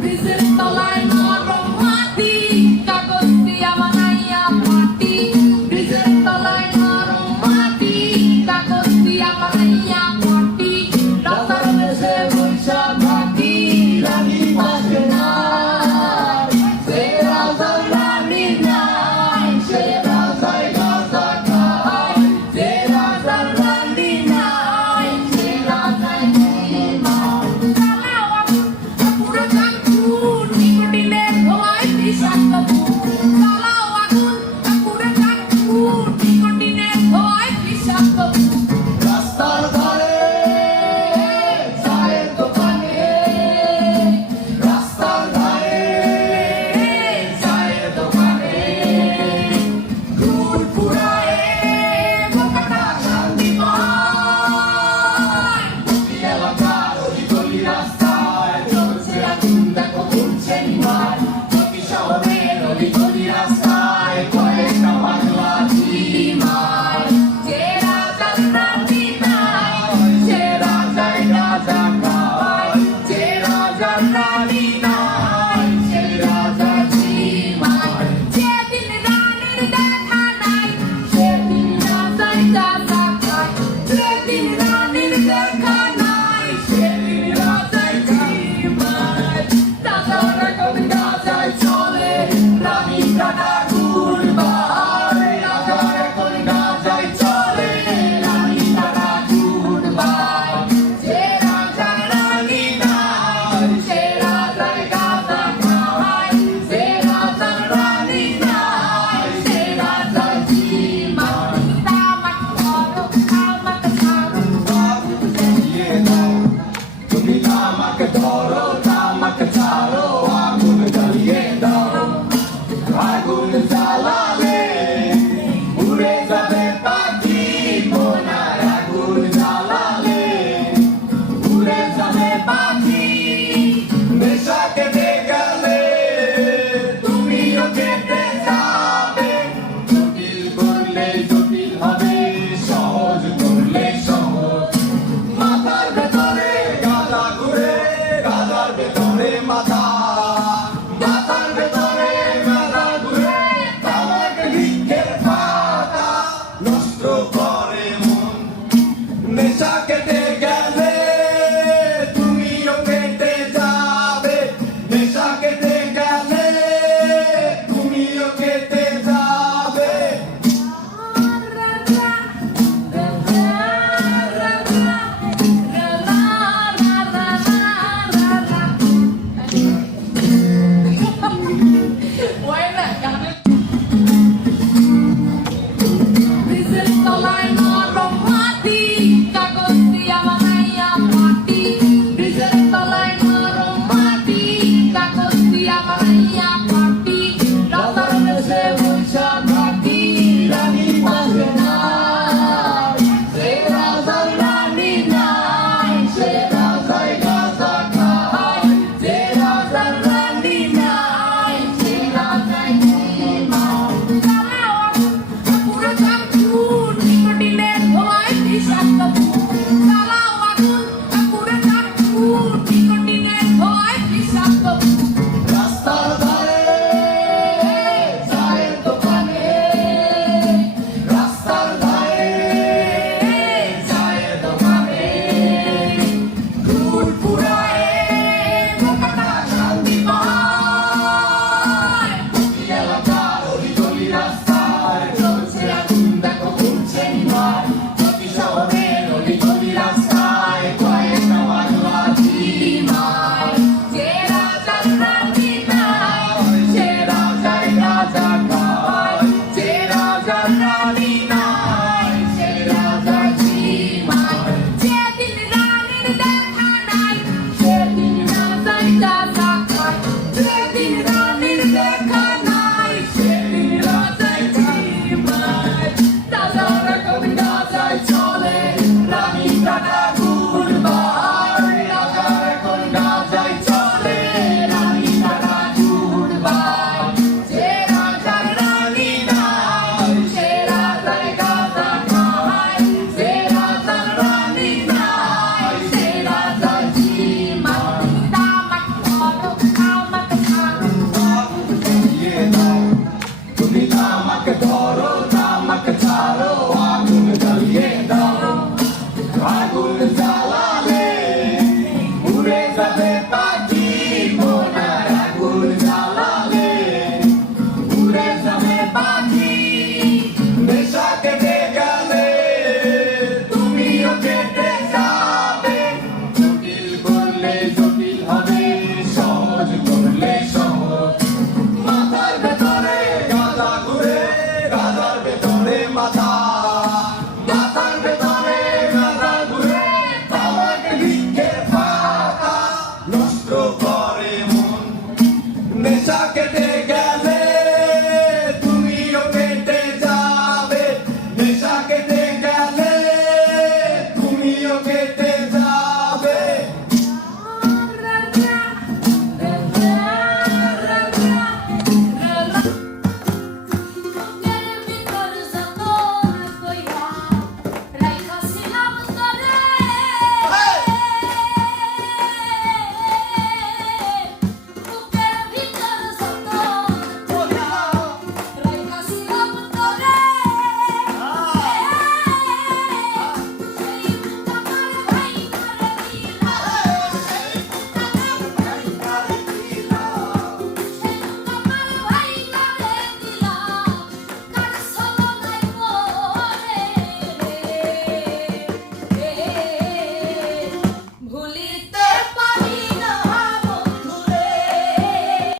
ব্রিজের তলায় নরম মাটি, কাগজ দিয়া বানাইয়া পাটি। ব্রিজের তলায় নরম মাটি, কাগজ দিয়া বানাইয়া পাটি। রাস্তার দেশে বৈশাখ ঘাটি, রানী পাশে নাই, সে রাজার রানী নাই, সে রাজায় গাঁজা খায়। সে রাজার রানী নাই, সে রাজায় ঘুমায়। জ্বালাও আগুন, পুরো চাঁদপুর, নিকোটিনের ধোঁয়ায় বিষাক্ত ভূত। জ্বালাও আগুন, পুরো চাঁদপুর, নিকোটিনের ধোঁয়ায় বিষাক্ত ভূত। রাস্তার ধারে চায়ের দোকানে, রাস্তার ধারে চায়ের দোকানে, ধুর ফুরায়ে বোকাটা শান্তি পায়। প্রতি এলাকার অলি রাস্তায় চলছে আগুন, দেখো ঘুরছে নিভায়। প্রতি শহরের অলি রাস্তায় কয়েকটা পাগলা ঝিমায়। যে রাজার রানী নাই, সে রাজায় গাঁজা খায়। যে রাজার রানী নাই, সে রাজা ঝিমায়। যেদিন রানীর দেখা নাই, সেদিন রাজায় গাঁজা খায়। যেদিন রানীর দেখা নাই, সেদিন রাজায় ঝিমায়। রাজার এখন গাঁজায় চলে, রানী কাটা ঘুরবায়। রাজার এখন গাঁজায় চলে, রানী কাটা ঘুরবায়। যে রাজার রানী নাই, সে রাজায় গাঁজা খায়। যে রাজার রানী নাই, সে রাজায় ঝিমায়। তামাক ধরো, তামাক ছাড়ো, আগুন জ্বালিয়ে দাও। তুমি তামাক ধরো, তামাক ছাড়ো, আগুন জ্বালিয়ে দাও। আগুন জ্বালালে উড়ে যাবে পাখি, মনার আগুন জ্বালালে উড়ে যাবে পাখি। নেশা কেটে গেলে তুমিও কেটে যাবে। জটিল করলে জটিল হবে, সহজ করলে সহজ। মাথার ভেতরে গাঁজা ঘুরে, গাঁজার ভেতরে মাথা।